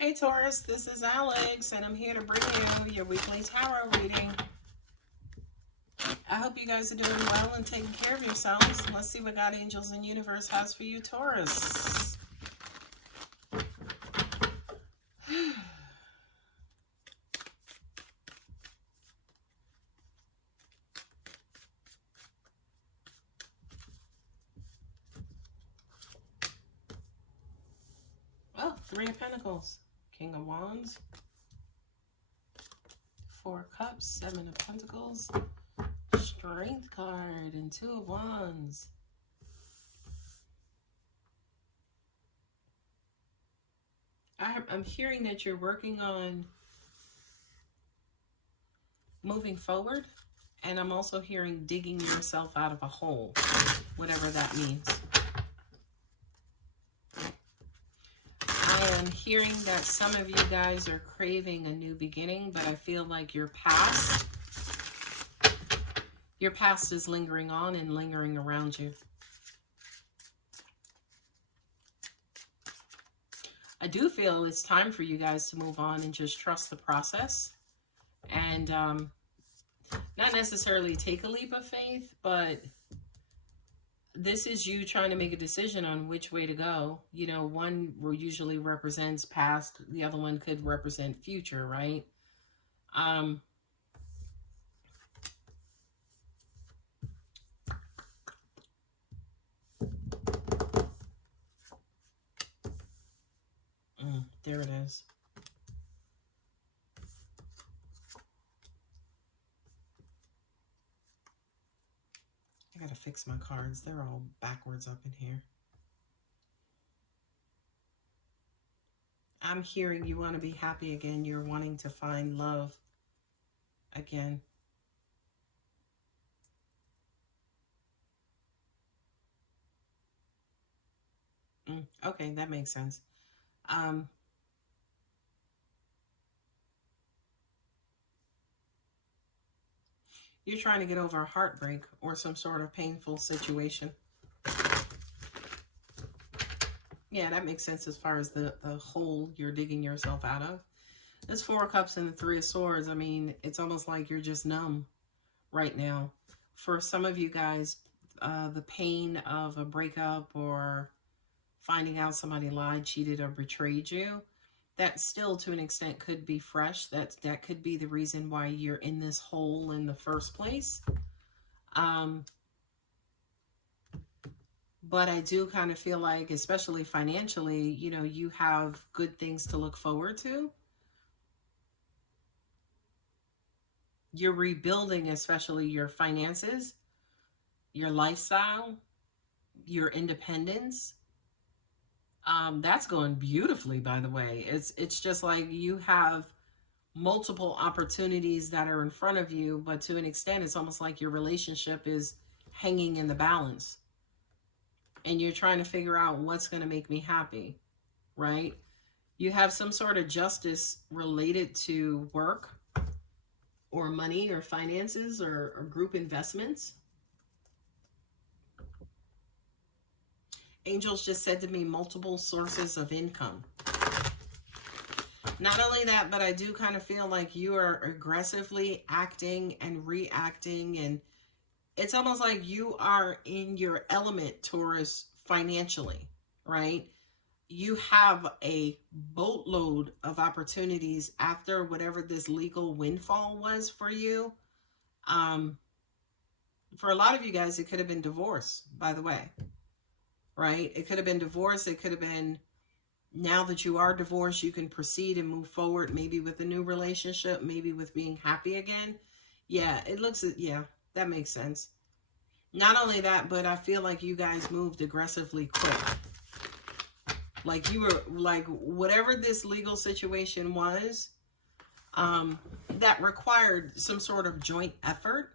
Hey Taurus, this is Alex, and I'm here to bring you your weekly tarot reading. I hope you guys are doing well and taking care of yourselves. Let's see what God, angels, and universe has for you, Taurus. Oh, Three of Pentacles, King of Wands, Four of Cups, Seven of Pentacles, Strength card, and Two of Wands. I'm hearing that you're working on moving forward, and I'm also hearing digging yourself out of a hole, whatever that means. I am hearing that some of you guys are craving a new beginning, but I feel like your past is lingering on and lingering around you. I do feel it's time for you guys to move on and just trust the process, and not necessarily take a leap of faith, but this is you trying to make a decision on which way to go. You know, one usually represents past, the other one could represent future, right? There it is. I gotta fix my cards. They're all backwards up in here. I'm hearing you want to be happy again. You're wanting to find love again. Okay, that makes sense. You're trying to get over a heartbreak or some sort of painful situation. Yeah, that makes sense as far as the hole you're digging yourself out of. This Four of Cups and the Three of Swords, I mean, it's almost like you're just numb right now. For some of you guys, the pain of a breakup or finding out somebody lied, cheated, or betrayed you, that still to an extent could be fresh. That could be the reason why you're in this hole in the first place. But I do kind of feel like, especially financially, you know, you have good things to look forward to. You're rebuilding, especially your finances, your lifestyle, your independence. That's going beautifully, by the way. It's just like you have multiple opportunities that are in front of you, but to an extent, it's almost like your relationship is hanging in the balance. And you're trying to figure out what's going to make me happy, right? You have some sort of justice related to work or money or finances or group investments. Angels just said to me, multiple sources of income. Not only that, but I do kind of feel like you are aggressively acting and reacting, and it's almost like you are in your element, Taurus, financially, right? You have a boatload of opportunities after whatever this legal windfall was for you. For a lot of you guys, it could have been divorce, by the way, right? It could have been divorce. It could have been, now that you are divorced, you can proceed and move forward, maybe with a new relationship, maybe with being happy again. Yeah, it looks, yeah, that makes sense. Not only that, but I feel like you guys moved aggressively quick. Like you were, like, whatever this legal situation was, that required some sort of joint effort,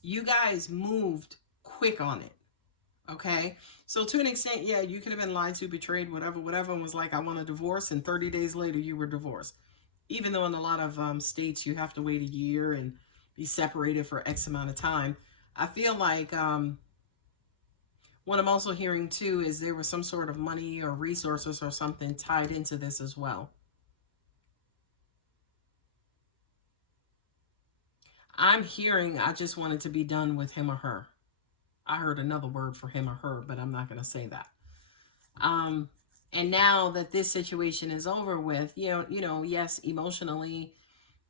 you guys moved quick on it. Okay, so to an extent, yeah, you could have been lied to, betrayed, whatever, and was like, I want a divorce, and 30 days later you were divorced. Even though in a lot of states you have to wait a year and be separated for X amount of time. I feel like what I'm also hearing too is there was some sort of money or resources or something tied into this as well. I'm hearing I just wanted to be done with him or her. I heard another word for him or her, but I'm not going to say that. And now that this situation is over with, yes, emotionally,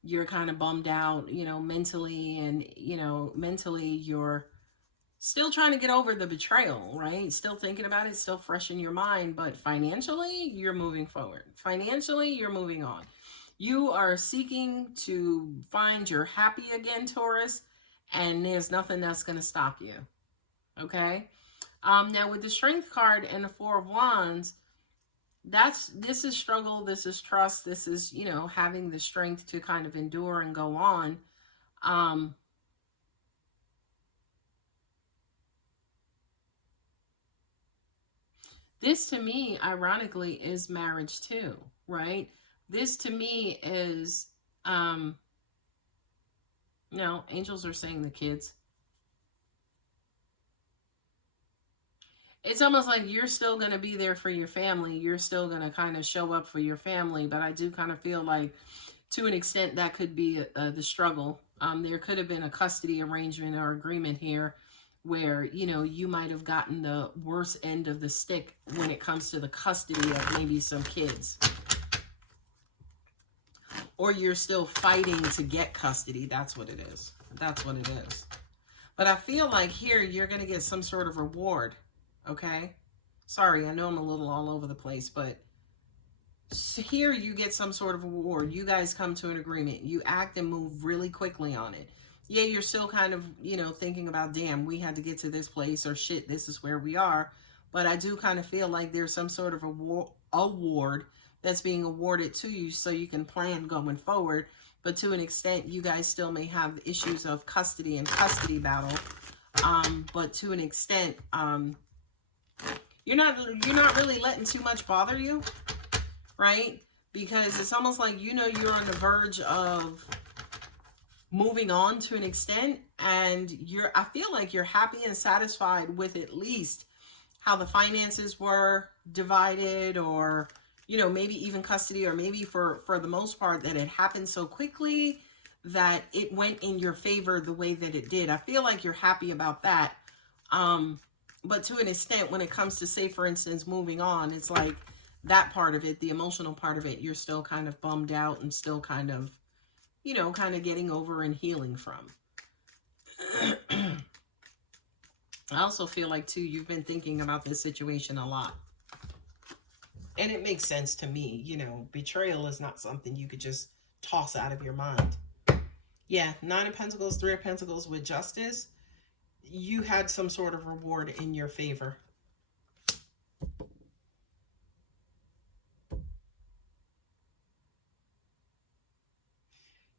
you're kind of bummed out, mentally, and, mentally you're still trying to get over the betrayal, right? Still thinking about it, still fresh in your mind, but financially, you're moving forward. Financially, you're moving on. You are seeking to find your happy again, Taurus, and there's nothing that's going to stop you. Okay? Now with the Strength card and the Four of Wands, this is struggle, this is trust, this is, having the strength to kind of endure and go on. This to me, ironically, is marriage too, right? This to me is, no, angels are saying the kids. It's almost like you're still going to be there for your family. You're still going to kind of show up for your family. But I do kind of feel like, to an extent, that could be the struggle. There could have been a custody arrangement or agreement here where, you might have gotten the worst end of the stick when it comes to the custody of maybe some kids. Or you're still fighting to get custody. That's what it is. That's what it is. But I feel like here you're going to get some sort of reward. Okay? Sorry, I know I'm a little all over the place, but here you get some sort of reward. You guys come to an agreement. You act and move really quickly on it. Yeah, you're still kind of, thinking about, damn, we had to get to this place, or shit, this is where we are. But I do kind of feel like there's some sort of award that's being awarded to you so you can plan going forward. But to an extent, you guys still may have issues of custody and custody battle. But to an extent, you're not really letting too much bother you, right? Because it's almost like, you're on the verge of moving on to an extent, and I feel like you're happy and satisfied with at least how the finances were divided, or, maybe even custody, or maybe for the most part that it happened so quickly that it went in your favor the way that it did. I feel like you're happy about that. But to an extent, when it comes to, say, for instance, moving on, it's like that part of it, the emotional part of it, you're still kind of bummed out and still kind of, kind of getting over and healing from. I also feel like, too, you've been thinking about this situation a lot. And it makes sense to me. Betrayal is not something you could just toss out of your mind. Yeah, Nine of Pentacles, Three of Pentacles with Justice. You had some sort of reward in your favor.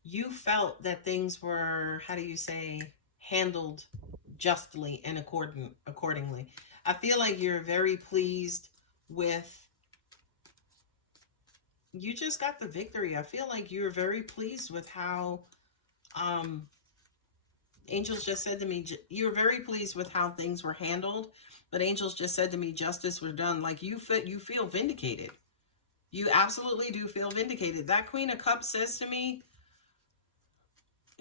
You felt that things were, how do you say, handled justly and accordingly. I feel like you're very pleased with, you just got the victory. I feel like you're very pleased with how, angels just said to me, you're very pleased with how things were handled, but angels just said to me, justice was done. Like, you feel vindicated. You absolutely do feel vindicated. That Queen of Cups says to me,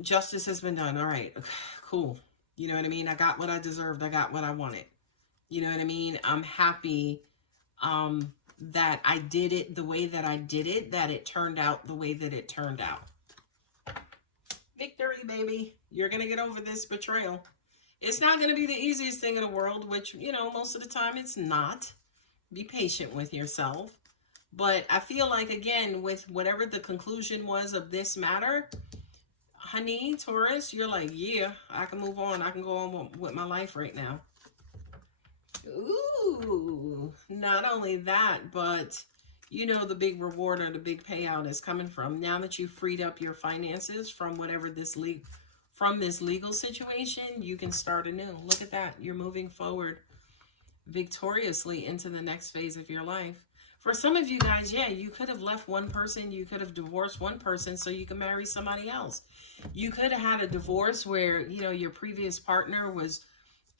justice has been done. All right, cool. You know what I mean? I got what I deserved. I got what I wanted. You know what I mean? I'm happy that I did it the way that I did it, that it turned out the way that it turned out. Victory, baby. You're going to get over this betrayal. It's not going to be the easiest thing in the world, which, most of the time it's not. Be patient with yourself. But I feel like, again, with whatever the conclusion was of this matter, honey, Taurus, you're like, yeah, I can move on. I can go on with my life right now. Ooh, not only that, but the big reward or the big payout is coming from, now that you've freed up your finances from whatever this legal situation, you can start anew. Look at that. You're moving forward victoriously into the next phase of your life. For some of you guys, yeah, you could have left one person, you could have divorced one person so you can marry somebody else. You could have had a divorce where, your previous partner was,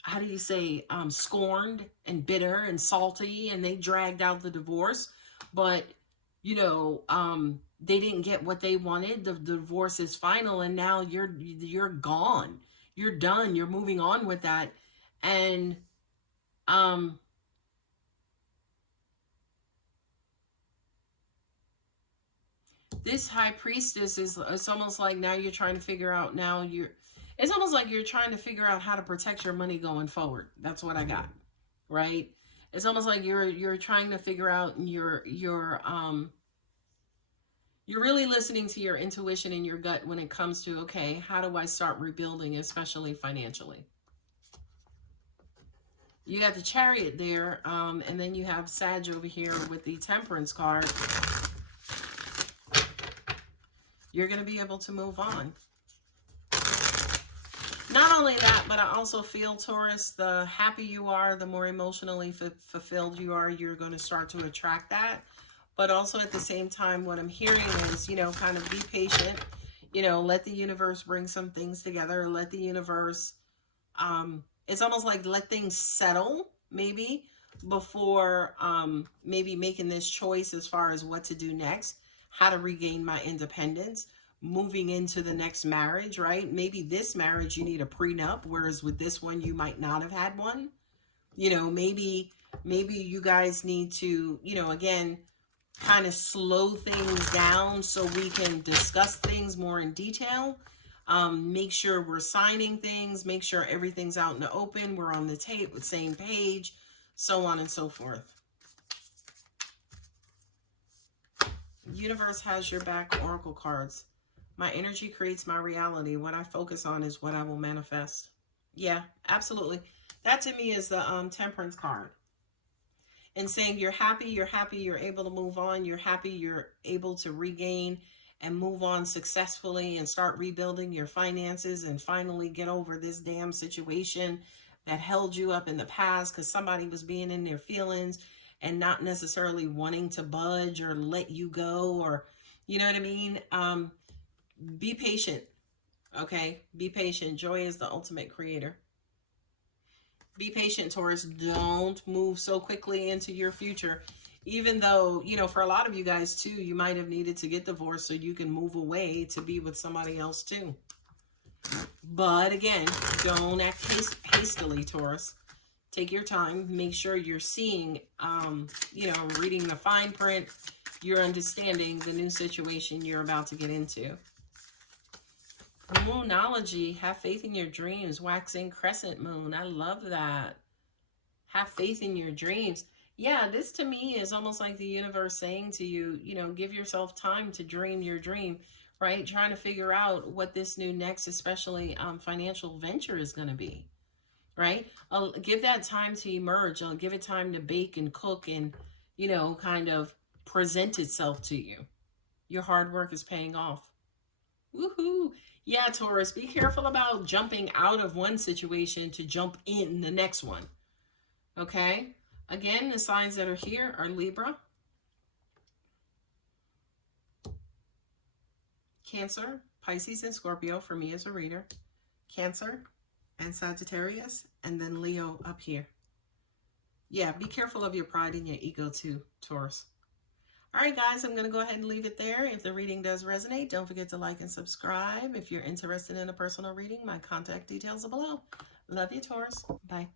how do you say, scorned and bitter and salty, and they dragged out the divorce. But, they didn't get what they wanted. The divorce is final, and now you're gone. You're done. You're moving on with that. And this high priestess is, it's almost like now you're trying to figure out, it's almost like you're trying to figure out how to protect your money going forward. That's what I got, right? It's almost like you're trying to figure out, and you're really listening to your intuition and your gut when it comes to, okay, how do I start rebuilding, especially financially? You got the Chariot there, and then you have Sag over here with the Temperance card. You're going to be able to move on. Not only that, but I also feel, Taurus, the happier you are, the more emotionally fulfilled you are, you're going to start to attract that. But also at the same time, what I'm hearing is, you know, kind of be patient. You know, let the universe bring some things together. Let the universe, it's almost like let things settle, maybe, before maybe making this choice as far as what to do next, how to regain my independence, moving into the next marriage, right? Maybe this marriage you need a prenup, whereas with this one you might not have had one. You know, maybe you guys need to, you know, again, kind of slow things down so we can discuss things more in detail. Make sure we're signing things, make sure everything's out in the open, we're on the same page, so on and so forth. Universe has your back, oracle cards. My energy creates my reality. What I focus on is what I will manifest. Yeah, absolutely. That to me is the Temperance card. And saying you're happy, you're able to move on, you're happy, you're able to regain and move on successfully and start rebuilding your finances and finally get over this damn situation that held you up in the past because somebody was being in their feelings and not necessarily wanting to budge or let you go, or, you know what I mean? Be patient, okay? Be patient. Joy is the ultimate creator. Be patient, Taurus. Don't move so quickly into your future. Even though, you know, for a lot of you guys too, you might have needed to get divorced so you can move away to be with somebody else too. But again, don't act hastily, Taurus. Take your time. Make sure you're seeing, you know, reading the fine print. You're understanding the new situation you're about to get into. Moonology, have faith in your dreams, waxing crescent moon. I love that. Have faith in your dreams. Yeah, this to me is almost like the universe saying to you, you know, give yourself time to dream your dream, right? Trying to figure out what this new next, especially financial venture is going to be, right? Give that time to emerge. I'll give it time to bake and cook and, you know, kind of present itself to you. Your hard work is paying off. Woohoo! Yeah, Taurus, be careful about jumping out of one situation to jump in the next one. Okay? Again, the signs that are here are Libra, Cancer, Pisces, and Scorpio for me as a reader. Cancer and Sagittarius, and then Leo up here. Yeah, be careful of your pride and your ego too, Taurus. All right, guys, I'm going to go ahead and leave it there. If the reading does resonate, don't forget to like and subscribe. If you're interested in a personal reading, my contact details are below. Love you, Taurus. Bye.